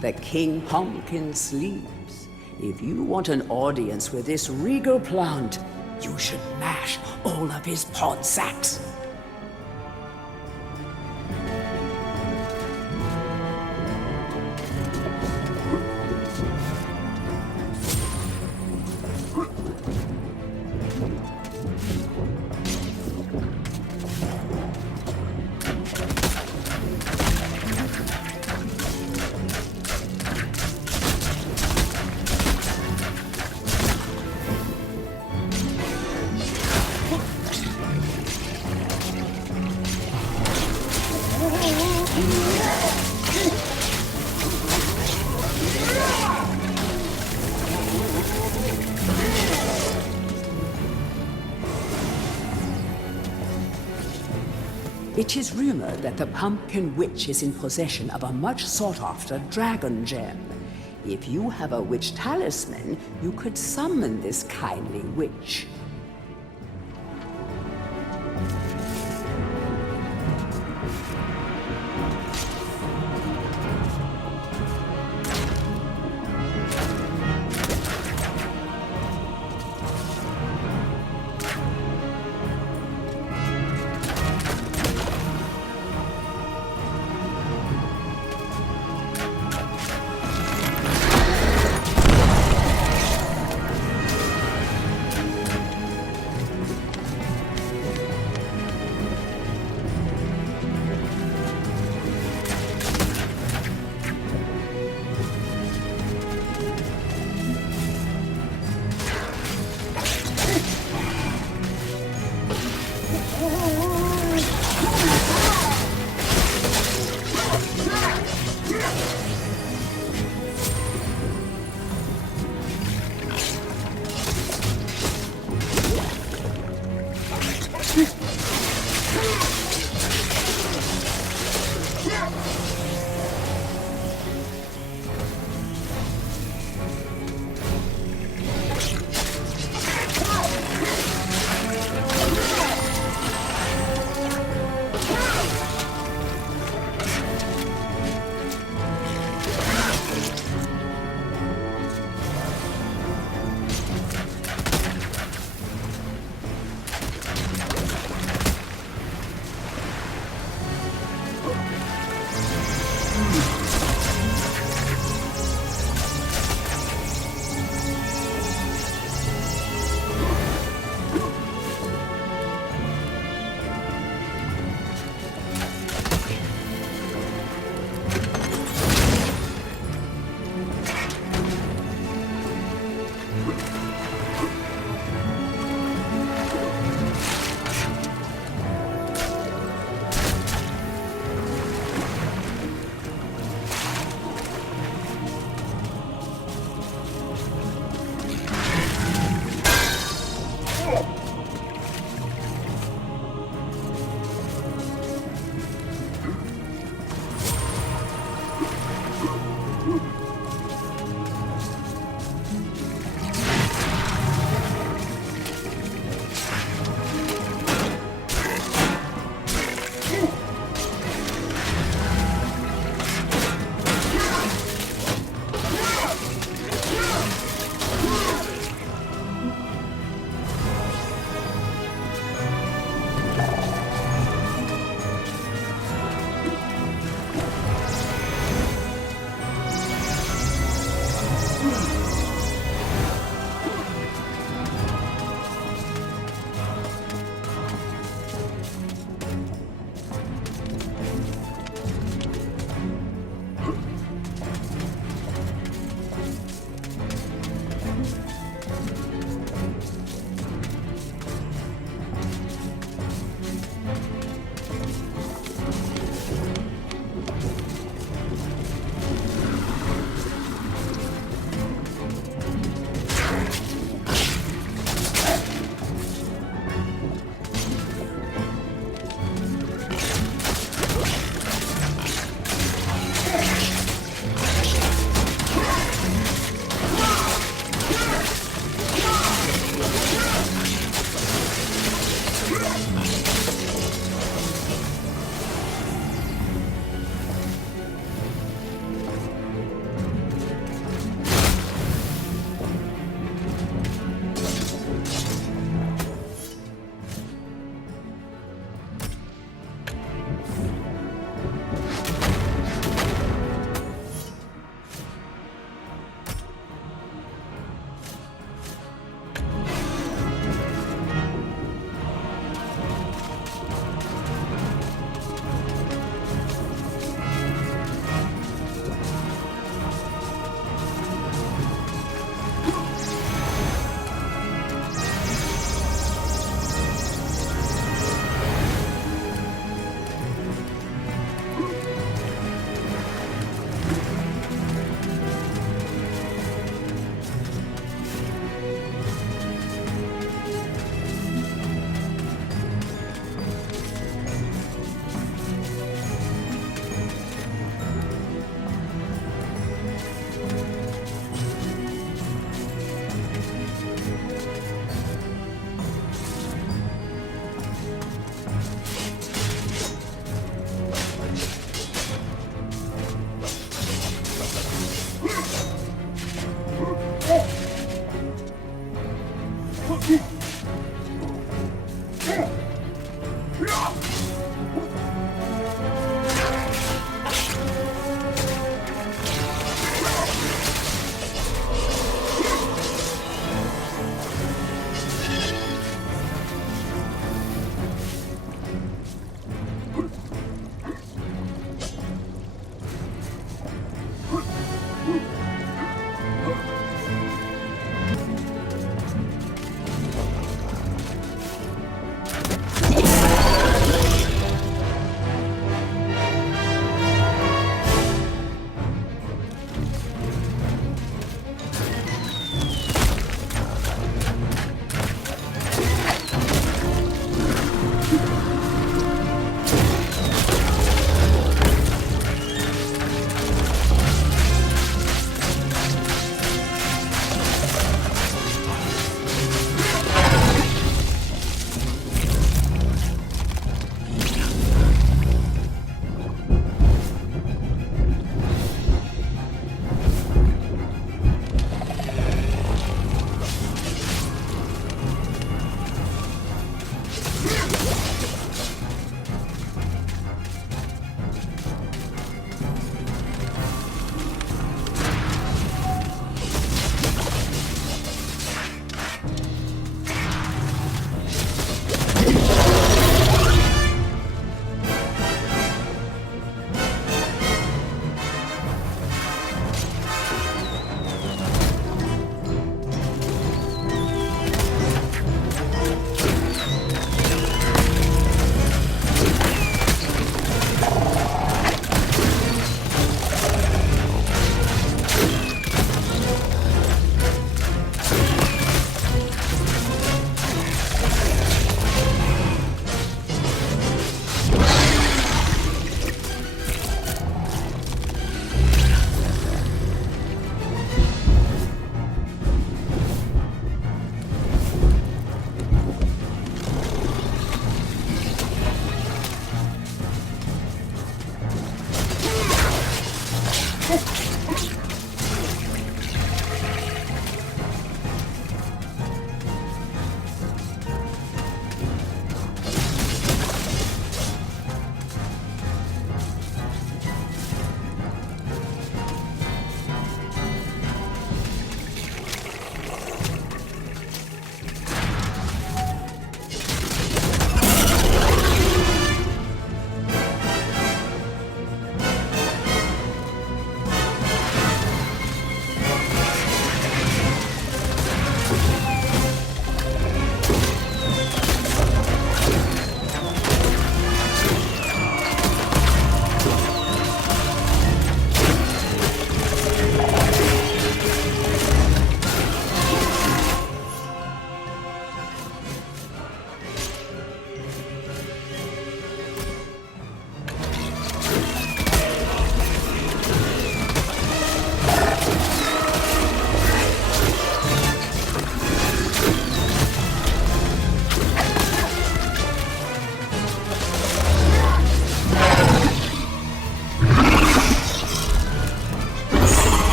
The King Pumpkin sleeps. If you want an audience with this regal plant, you should mash all of his pod sacks. It is rumored that the Pumpkin Witch is in possession of a much sought-after dragon gem. If you have a witch talisman, you could summon this kindly witch.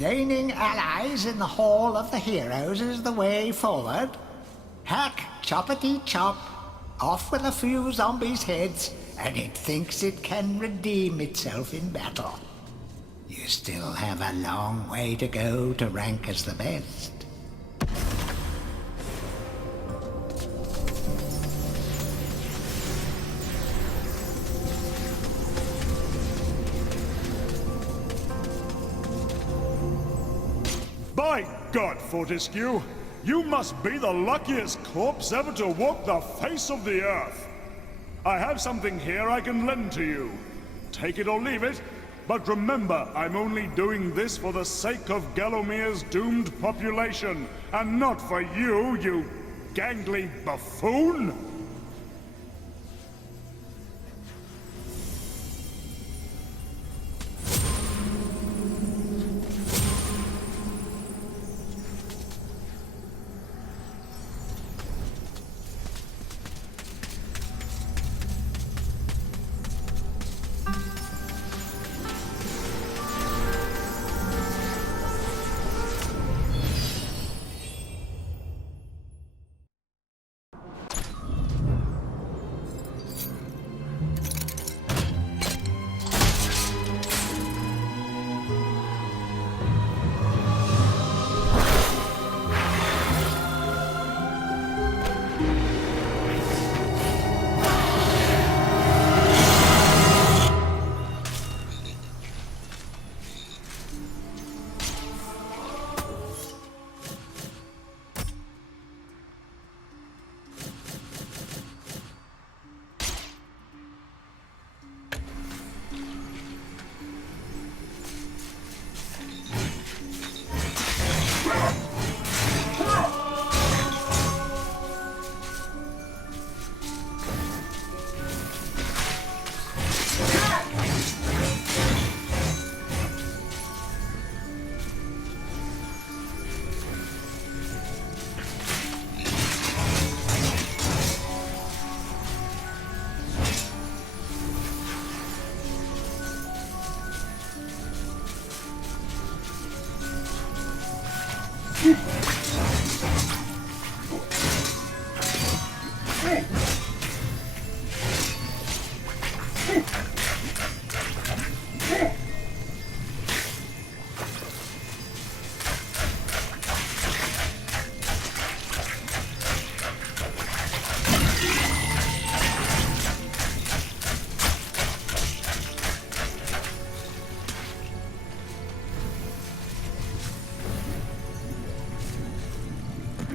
Gaining allies in the Hall of the Heroes is the way forward. Hack, choppity chop, off with a few zombies' heads, and it thinks it can redeem itself in battle. You still have a long way to go to rank as the best. By God, Fortescue, you must be the luckiest corpse ever to walk the face of the earth. I have something here I can lend to you. Take it or leave it, but remember, I'm only doing this for the sake of Gallowmere's doomed population, and not for you, you gangly buffoon!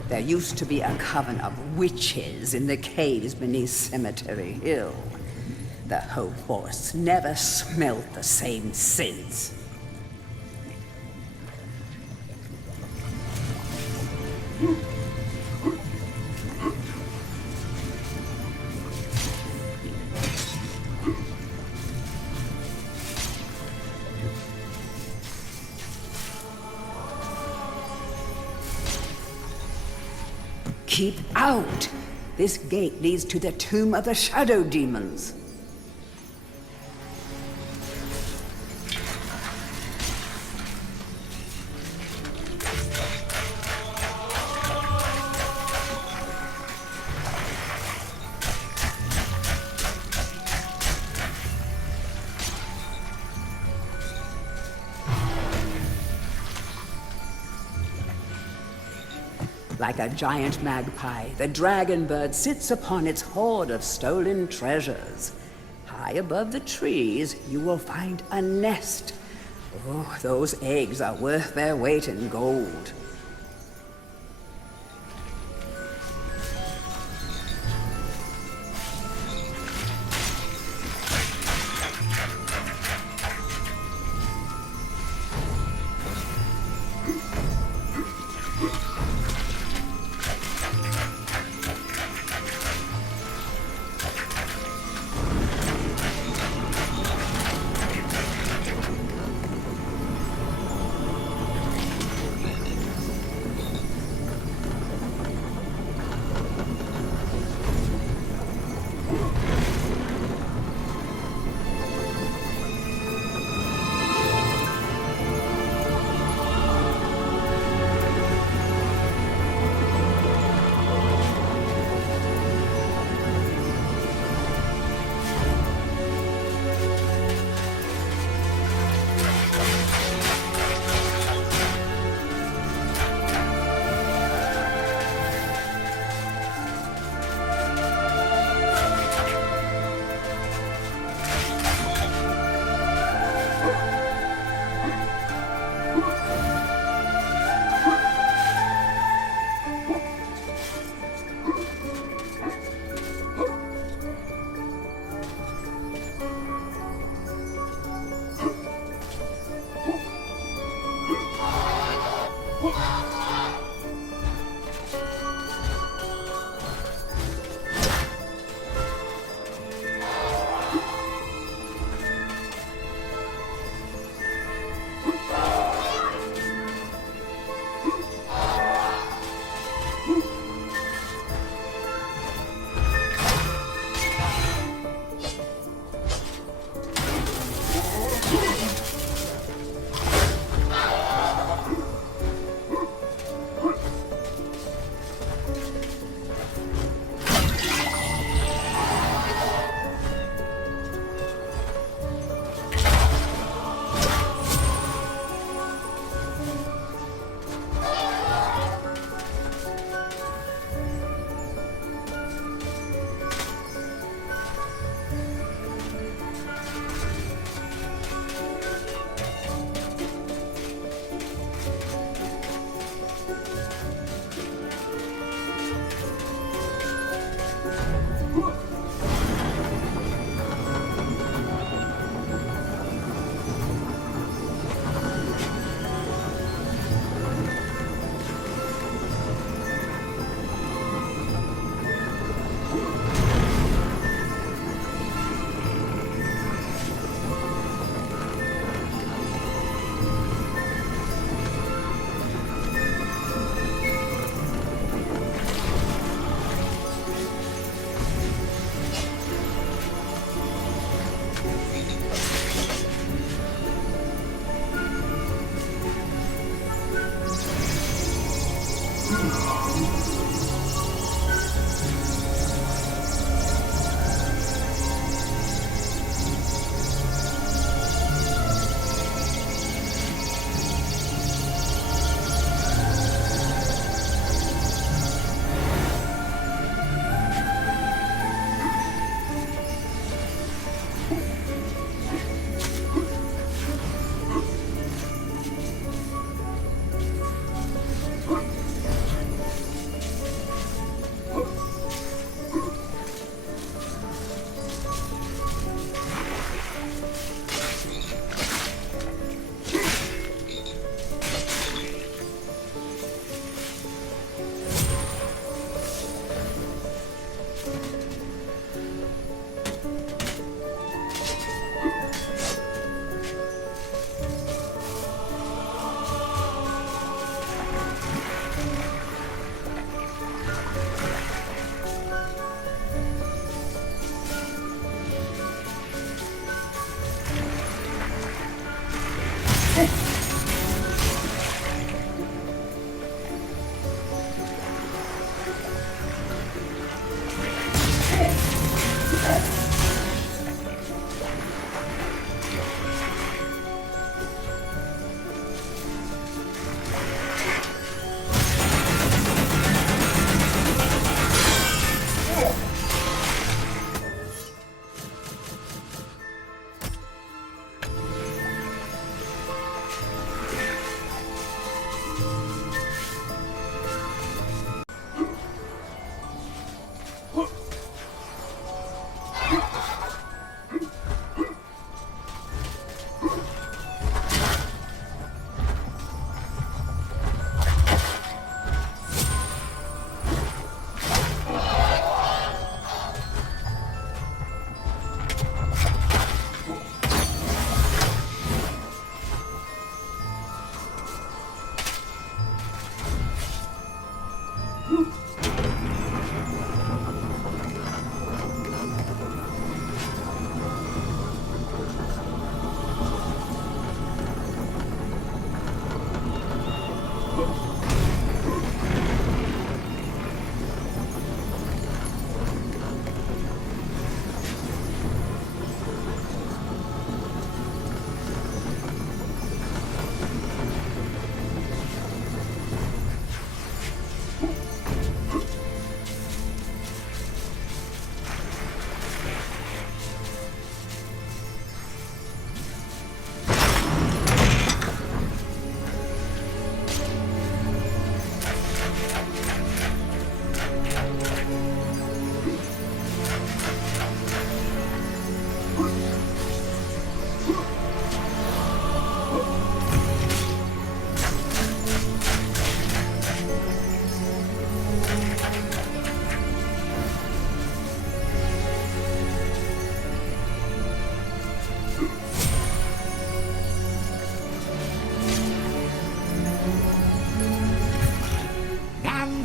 There used to be a coven of witches in the caves beneath Cemetery Hill. The whole forest never smelt the same since. Keep out! This gate leads to the tomb of the shadow demons. Like a giant magpie, the dragon bird sits upon its hoard of stolen treasures. High above the trees, you will find a nest. Oh, those eggs are worth their weight in gold.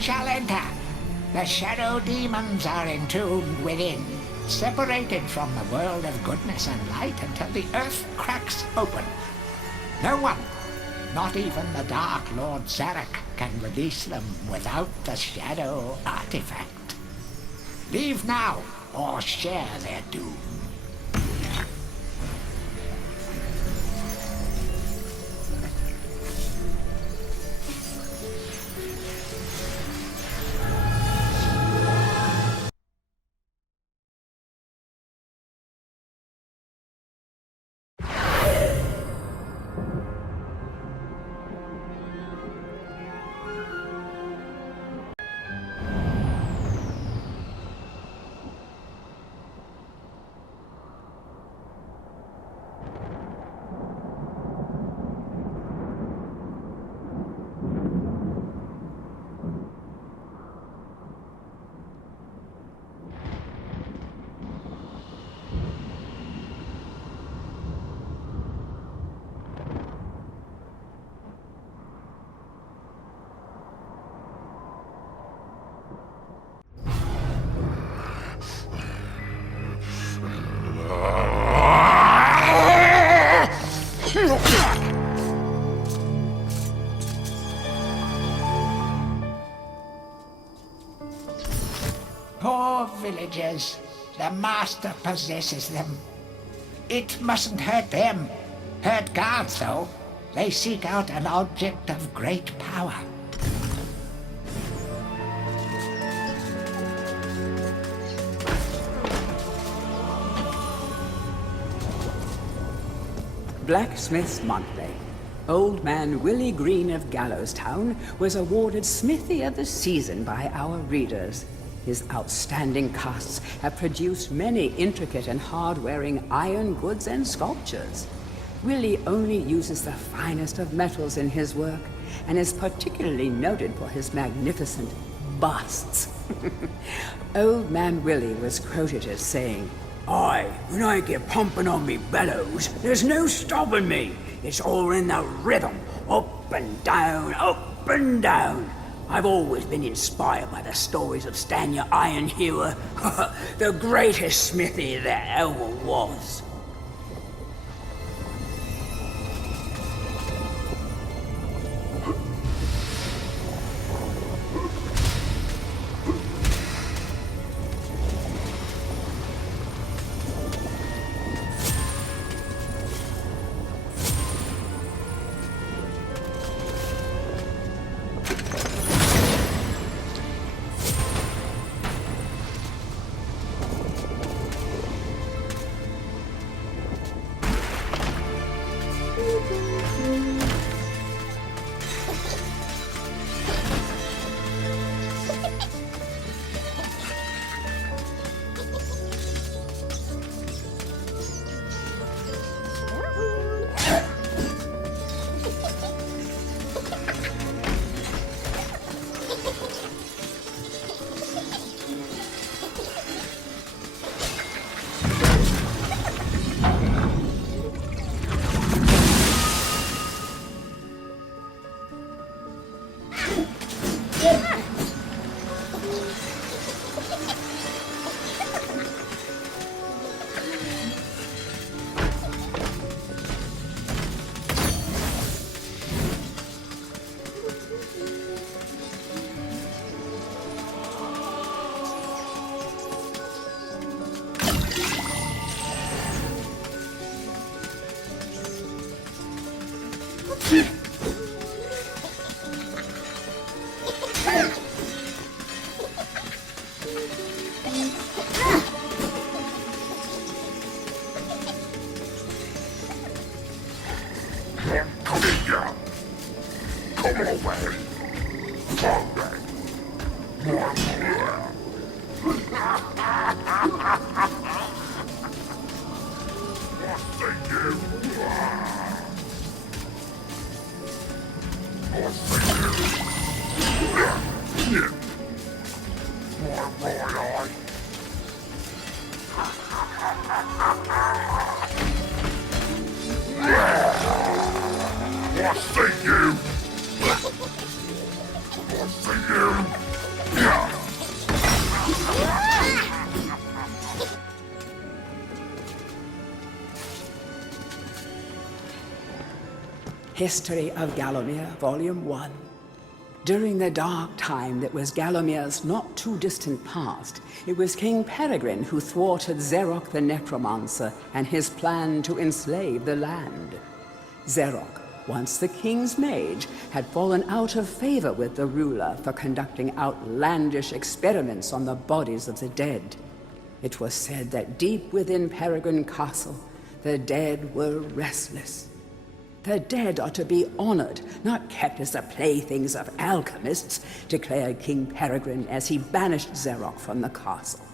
Shall enter. The shadow demons are entombed within, separated from the world of goodness and light until the earth cracks open. No one, not even the Dark Lord Zarek, can release them without the shadow artifact. Leave now, or share their doom. Poor villagers. The master possesses them. It mustn't hurt them. Hurt guards, though. They seek out an object of great power. Blacksmith's Monthly. Old man Willie Green of Gallowstown was awarded Smithy of the Season by our readers. His outstanding casts have produced many intricate and hard-wearing iron goods and sculptures. Willie only uses the finest of metals in his work, and is particularly noted for his magnificent busts. Old man Willie was quoted as saying, "Aye, when I get pumping on me bellows, there's no stopping me. It's all in the rhythm, up and down, up and down. I've always been inspired by the stories of Stanya Ironhewer, the greatest smithy there ever was." History of Gallowmere, Volume 1. During the dark time that was Gallowmere's not too distant past, it was King Peregrine who thwarted Xerok the Necromancer and his plan to enslave the land. Xerok, once the king's mage, had fallen out of favor with the ruler for conducting outlandish experiments on the bodies of the dead. It was said that deep within Peregrine Castle, the dead were restless. The dead are to be honored, not kept as the playthings of alchemists, declared King Peregrine as he banished Xerok from the castle.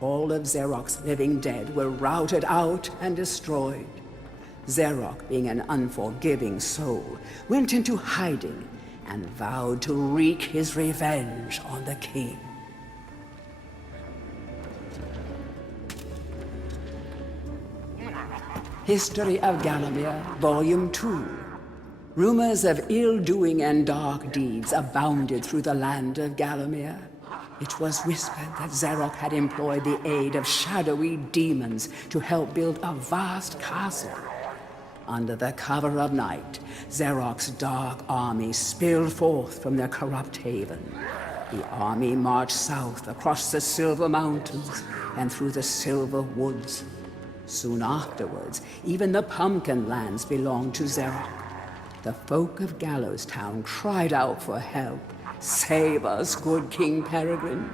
All of Xerok's living dead were routed out and destroyed. Xerok, being an unforgiving soul, went into hiding and vowed to wreak his revenge on the king. History of Gallowmere, Volume 2. Rumors of ill-doing and dark deeds abounded through the land of Gallowmere. It was whispered that Xerok had employed the aid of shadowy demons to help build a vast castle. Under the cover of night, Xerok's dark army spilled forth from their corrupt haven. The army marched south across the Silver Mountains and through the Silver Woods. Soon afterwards, even the Pumpkin Lands belonged to Xerok. The folk of Gallowstown cried out for help. "Save us, good King Peregrine."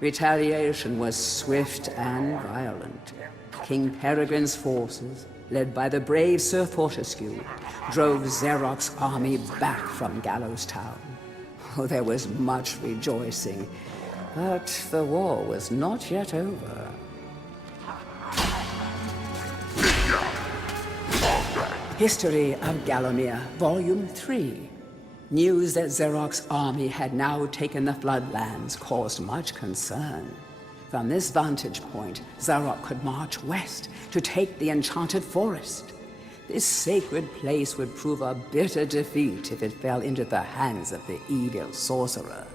Retaliation was swift and violent. King Peregrine's forces, led by the brave Sir Fortescue, drove Xerok's army back from Gallowstown. Oh, there was much rejoicing, but the war was not yet over. History of Gallowmere, Volume 3. News that Xerok's army had now taken the Floodlands caused much concern. From this vantage point, Xerok could march west to take the Enchanted Forest. This sacred place would prove a bitter defeat if it fell into the hands of the evil sorcerer.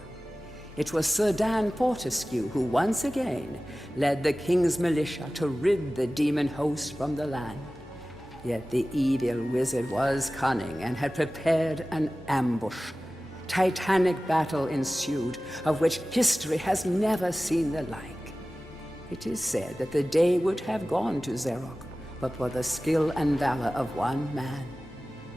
It was Sir Dan Fortescue who once again led the king's militia to rid the demon host from the land. Yet the evil wizard was cunning and had prepared an ambush. Titanic battle ensued, of which history has never seen the like. It is said that the day would have gone to Xerok, but for the skill and valor of one man.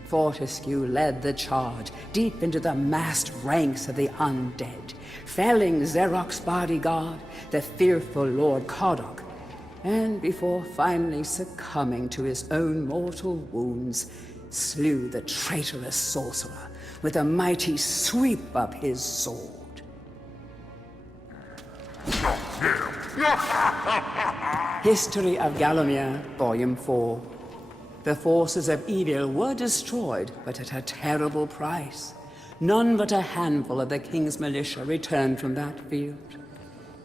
Fortescue led the charge deep into the massed ranks of the undead, felling Xerok's bodyguard, the fearful Lord Kodok, and before finally succumbing to his own mortal wounds, slew the traitorous sorcerer with a mighty sweep of his sword. History of Gallowmere, Volume 4. The forces of evil were destroyed, but at a terrible price. None but a handful of the king's militia returned from that field.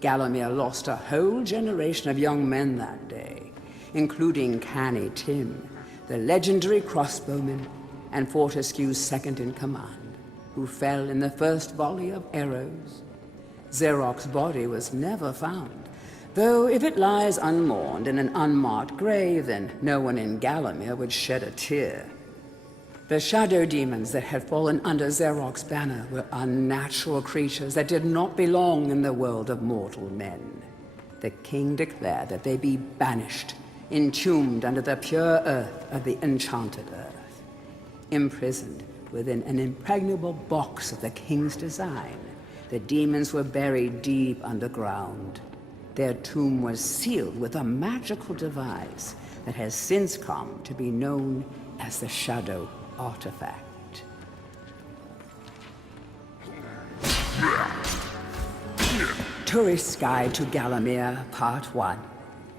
Gallowmere lost a whole generation of young men that day, including Canny Tim, the legendary crossbowman, and Fortescue's second-in-command, who fell in the first volley of arrows. Xeroc's body was never found, though if it lies unmourned in an unmarked grave, then no one in Gallowmere would shed a tear. The shadow demons that had fallen under Xeroc's banner were unnatural creatures that did not belong in the world of mortal men. The king declared that they be banished, entombed under the pure earth of the enchanted earth. Imprisoned within an impregnable box of the king's design, the demons were buried deep underground. Their tomb was sealed with a magical device that has since come to be known as the Shadow Artifact. Tourist's Guide to Gallowmere, Part 1.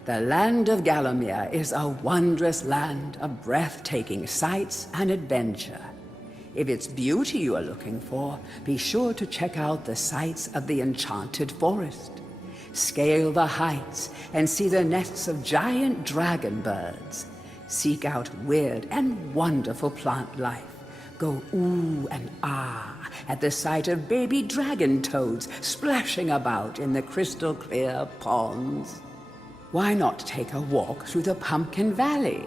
The land of Gallowmere is a wondrous land of breathtaking sights and adventure. If it's beauty you are looking for, be sure to check out the sights of the Enchanted Forest. Scale the heights and see the nests of giant dragon birds. Seek out weird and wonderful plant life. Go ooh and ah at the sight of baby dragon toads splashing about in the crystal clear ponds. Why not take a walk through the Pumpkin Valley?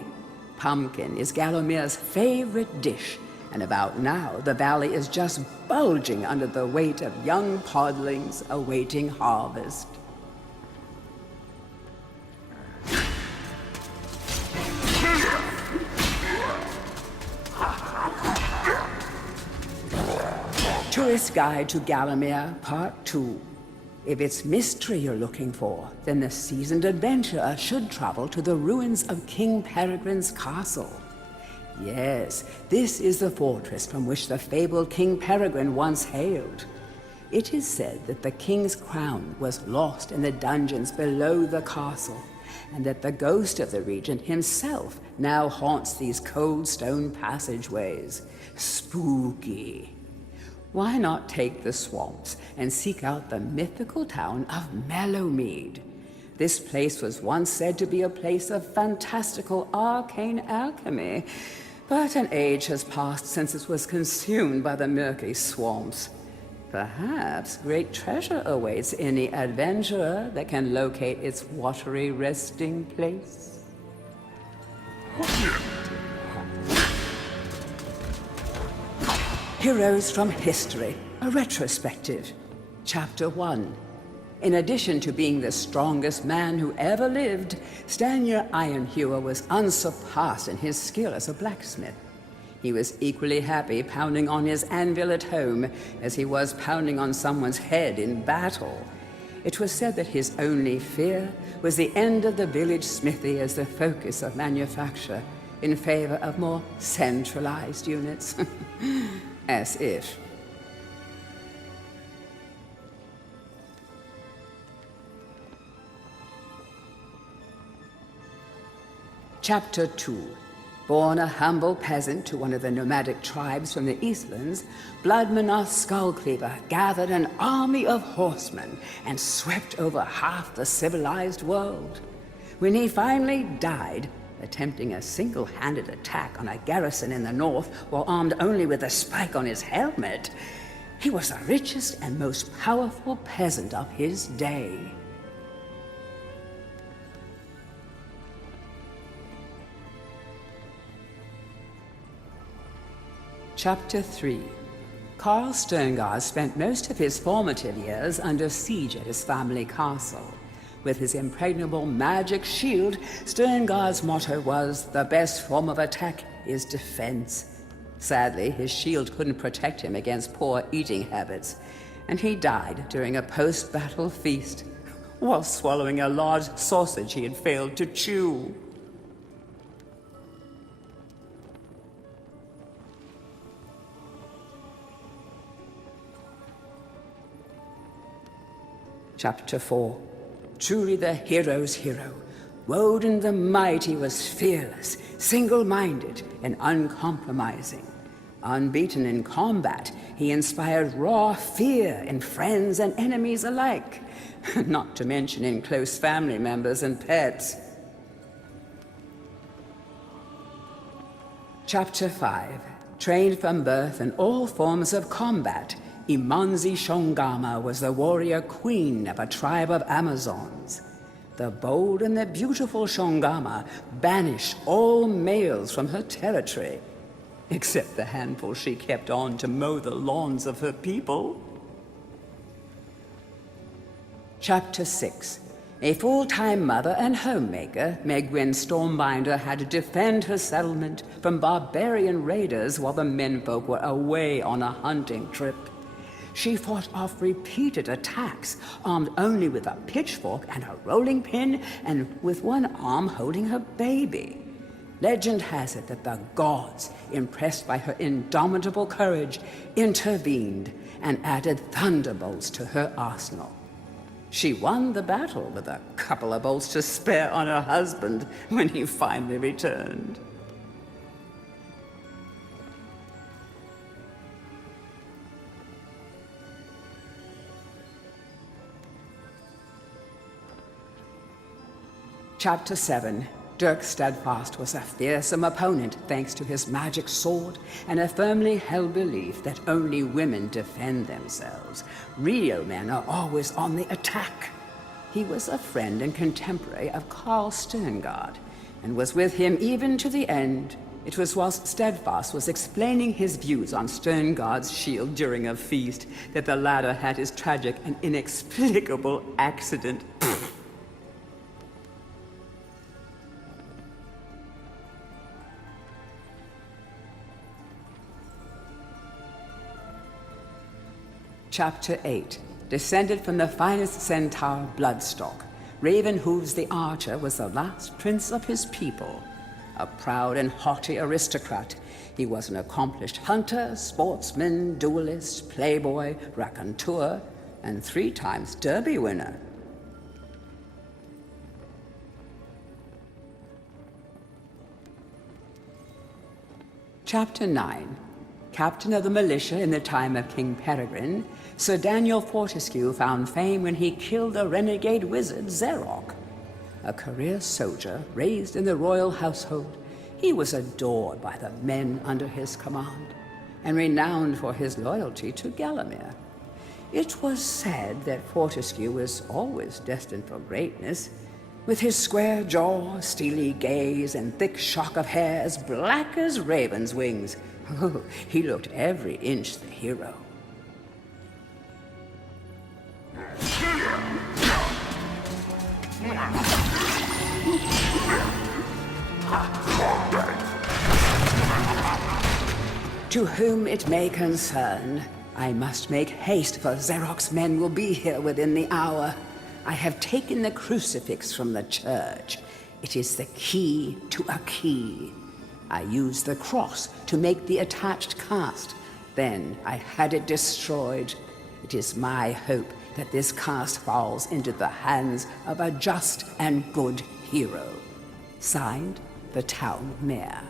Pumpkin is Gallowmere's favorite dish, and about now the valley is just bulging under the weight of young podlings awaiting harvest. Tourist's Guide to Gallowmere, Part 2. If it's mystery you're looking for, then the seasoned adventurer should travel to the ruins of King Peregrine's castle. Yes, this is the fortress from which the fabled King Peregrine once hailed. It is said that the king's crown was lost in the dungeons below the castle, and that the ghost of the regent himself now haunts these cold stone passageways. Spooky. Why not take the swamps and seek out the mythical town of Mellowmead? This place was once said to be a place of fantastical arcane alchemy, but an age has passed since it was consumed by the murky swamps. Perhaps great treasure awaits any adventurer that can locate its watery resting place. Heroes from History, a retrospective. Chapter 1. In addition to being the strongest man who ever lived, Stanyer Ironhewer was unsurpassed in his skill as a blacksmith. He was equally happy pounding on his anvil at home as he was pounding on someone's head in battle. It was said that his only fear was the end of the village smithy as the focus of manufacture in favor of more centralized units. As if. Chapter 2. Born a humble peasant to one of the nomadic tribes from the Eastlands, Bloodmanoth Skullcleaver gathered an army of horsemen and swept over half the civilized world. When he finally died, attempting a single-handed attack on a garrison in the north while armed only with a spike on his helmet, he was the richest and most powerful peasant of his day. Chapter 3. Carl Sterngard spent most of his formative years under siege at his family castle. With his impregnable magic shield, Sterngard's motto was, "The best form of attack is defense." Sadly, his shield couldn't protect him against poor eating habits, and he died during a post-battle feast, while swallowing a large sausage he had failed to chew. Chapter 4. Truly the hero's hero. Woden the Mighty was fearless, single-minded, and uncompromising. Unbeaten in combat, he inspired raw fear in friends and enemies alike, not to mention in close family members and pets. Chapter 5. Trained from birth in all forms of combat, Imanzi Shongama was the warrior queen of a tribe of Amazons. The bold and the beautiful Shongama banished all males from her territory, except the handful she kept on to mow the lawns of her people. Chapter 6. A full-time mother and homemaker, Megwin Stormbinder had to defend her settlement from barbarian raiders while the menfolk were away on a hunting trip. She fought off repeated attacks, armed only with a pitchfork and a rolling pin, and with one arm holding her baby. Legend has it that the gods, impressed by her indomitable courage, intervened and added thunderbolts to her arsenal. She won the battle with a couple of bolts to spare on her husband when he finally returned. Chapter 7. Dirk Steadfast was a fearsome opponent thanks to his magic sword and a firmly held belief that only women defend themselves. Real men are always on the attack. He was a friend and contemporary of Carl Sterngard, and was with him even to the end. It was whilst Steadfast was explaining his views on Sterngard's shield during a feast that the latter had his tragic and inexplicable accident. Chapter 8. Descended from the finest centaur bloodstock, Ravenhooves the Archer was the last prince of his people. A proud and haughty aristocrat, he was an accomplished hunter, sportsman, duelist, playboy, raconteur, and 3 times Derby winner. Chapter 9. Captain of the militia in the time of King Peregrine, Sir Daniel Fortescue found fame when he killed the renegade wizard Zerok. A career soldier raised in the royal household, he was adored by the men under his command, and renowned for his loyalty to Galamir. It was said that Fortescue was always destined for greatness. With his square jaw, steely gaze, and thick shock of hair as black as raven's wings, oh, he looked every inch the hero. To whom it may concern, I must make haste, for Zerok's men will be here within the hour. I have taken the crucifix from the church. It is the key to a key. I used the cross to make the attached cast. Then I had it destroyed. It is my hope that this cast falls into the hands of a just and good hero. Signed, the town mayor.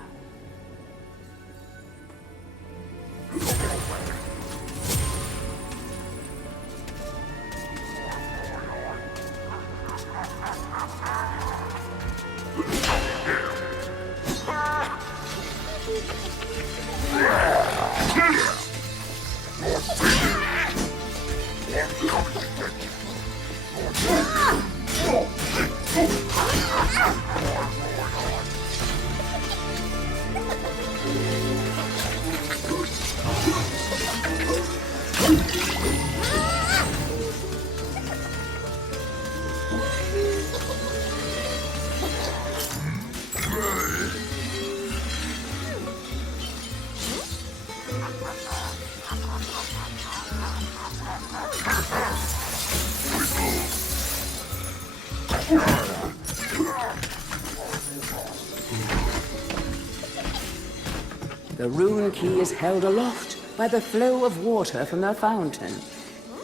The rune key is held aloft by the flow of water from the fountain.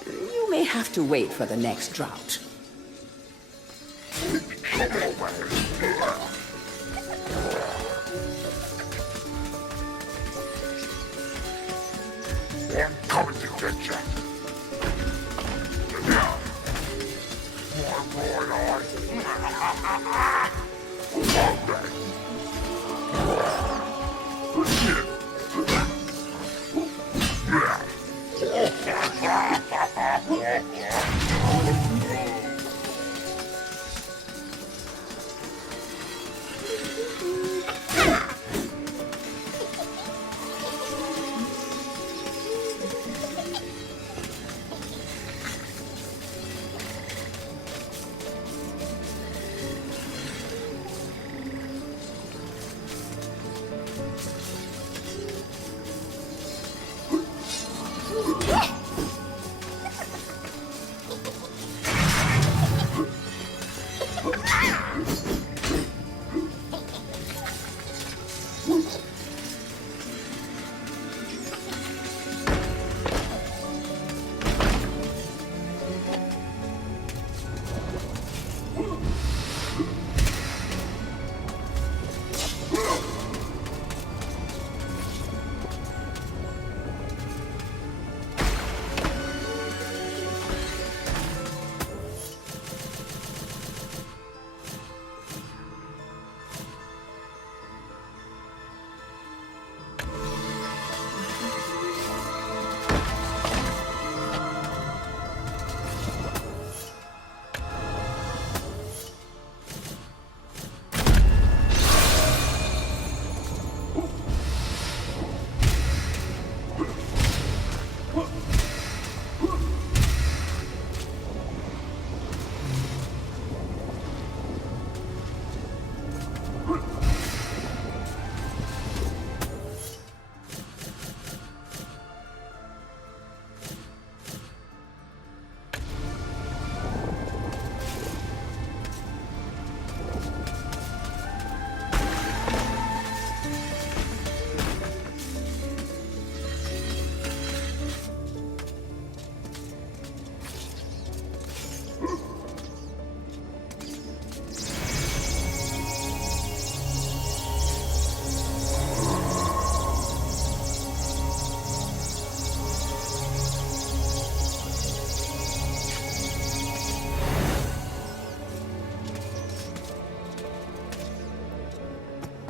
You You may have to wait for the next drought. I'm coming to get you.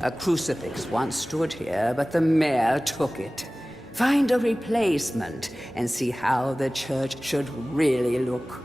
A crucifix once stood here, but the mayor took it. Find a replacement and see how the church should really look.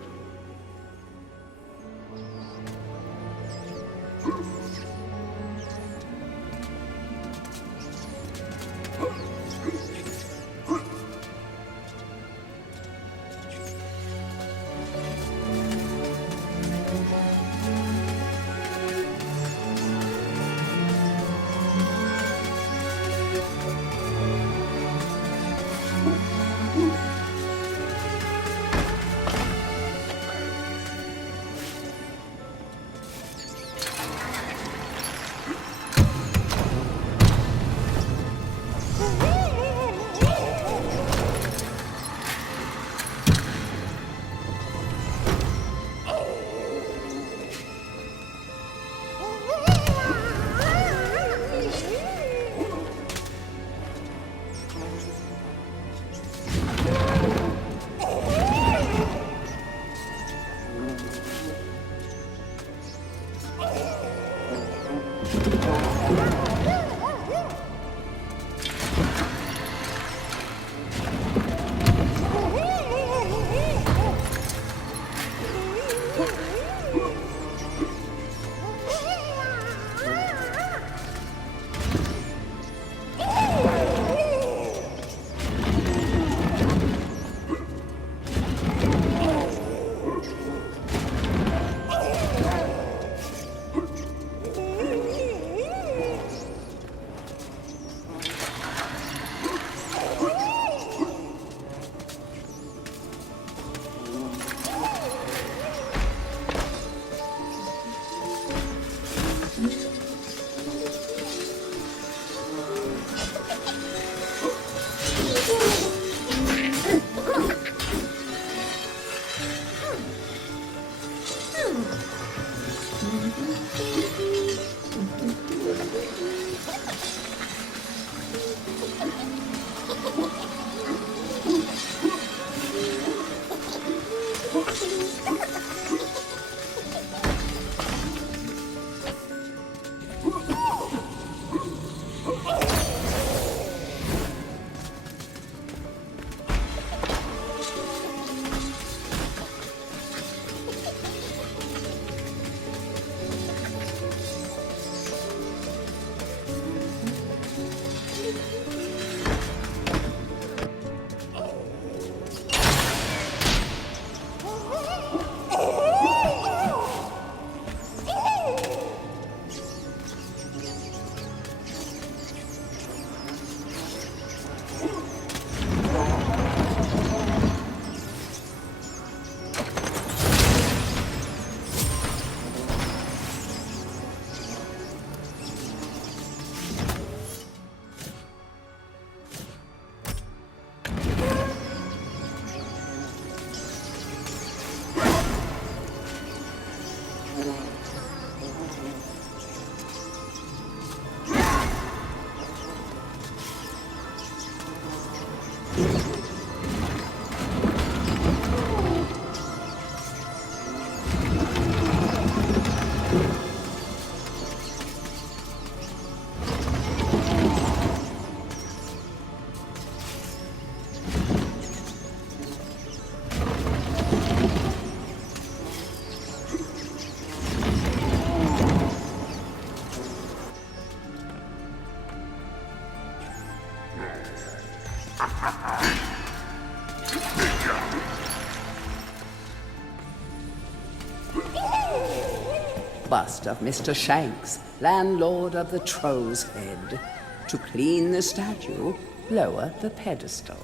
Bust of Mr. Shanks, landlord of the Troll's Head. To clean the statue, lower the pedestal.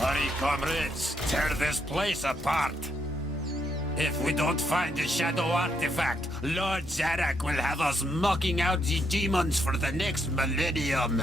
Hurry, comrades, tear this place apart. If we don't find the shadow artifact, Lord Zarek will have us mocking out the demons for the next millennium.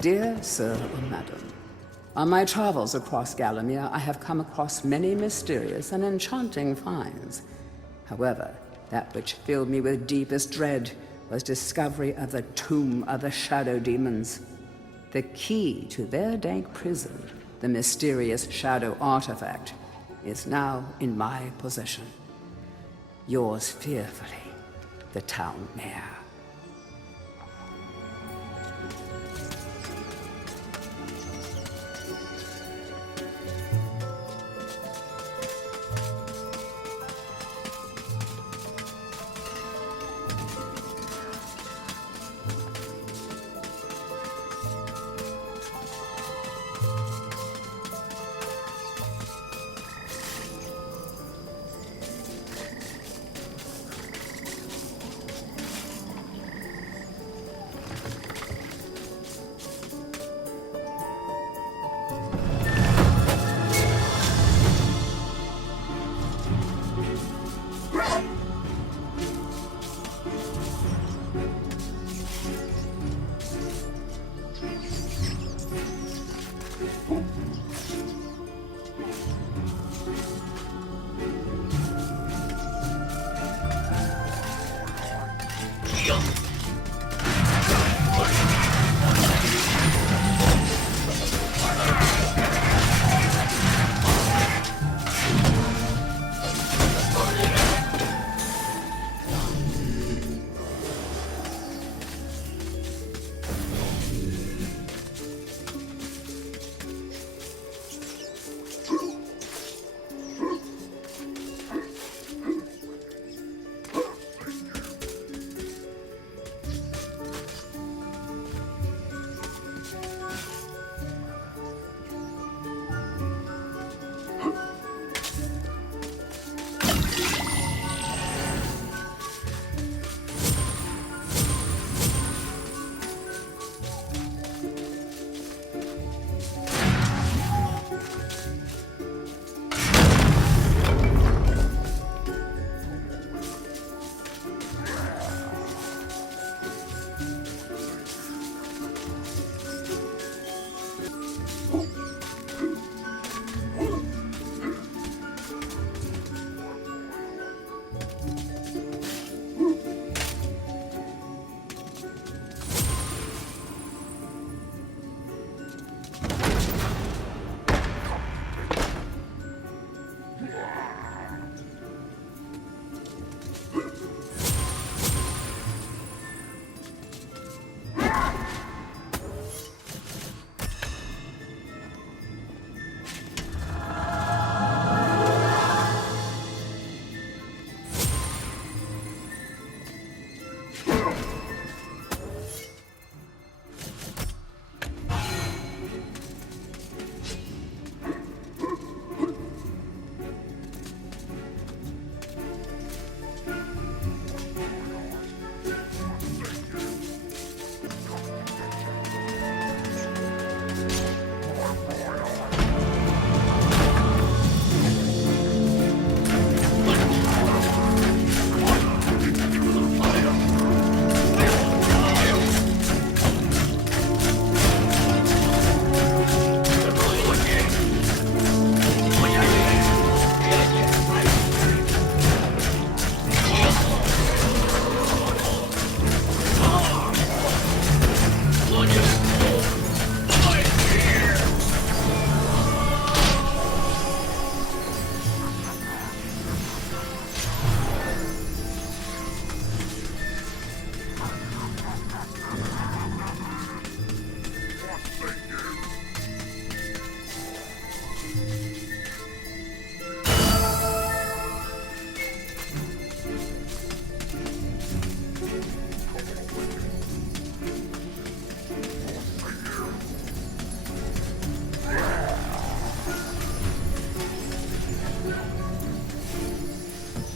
Dear Sir or Madam, On my travels across Gallowmere, I have come across many mysterious and enchanting finds. However, that which filled me with deepest dread was discovery of the tomb of the Shadow Demons. The key to their dank prison, the mysterious Shadow Artifact, is now in my possession. Yours fearfully, the Town Mayor.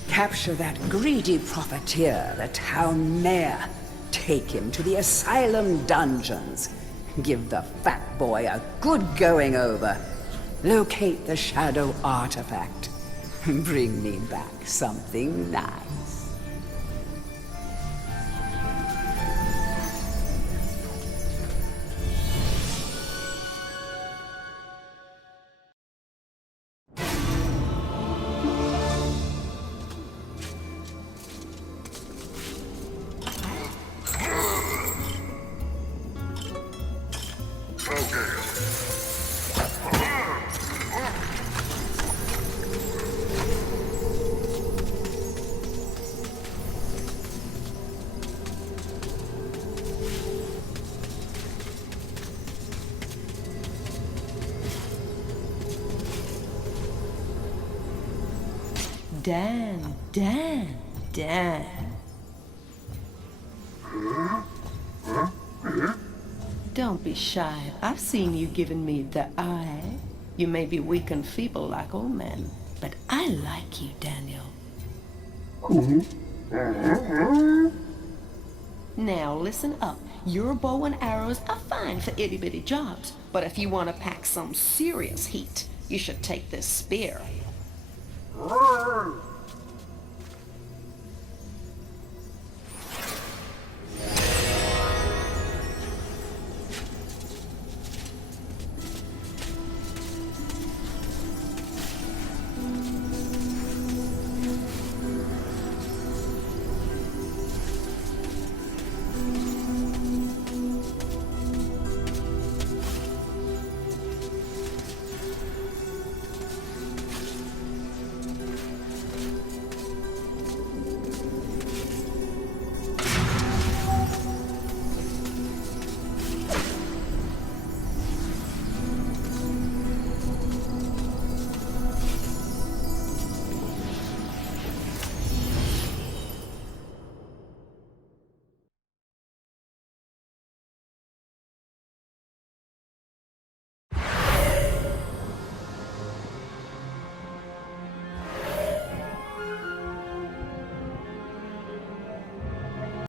Capture that greedy profiteer, the town mayor. Take him to the asylum dungeons. Give the fat boy a good going over. Locate the shadow artifact. Bring me back something nice. Dan. Don't be shy. I've seen you giving me the eye. You may be weak and feeble like old men, but I like you, Daniel. Now listen up. Your bow and arrows are fine for itty-bitty jobs, but if you want to pack some serious heat, you should take this spear.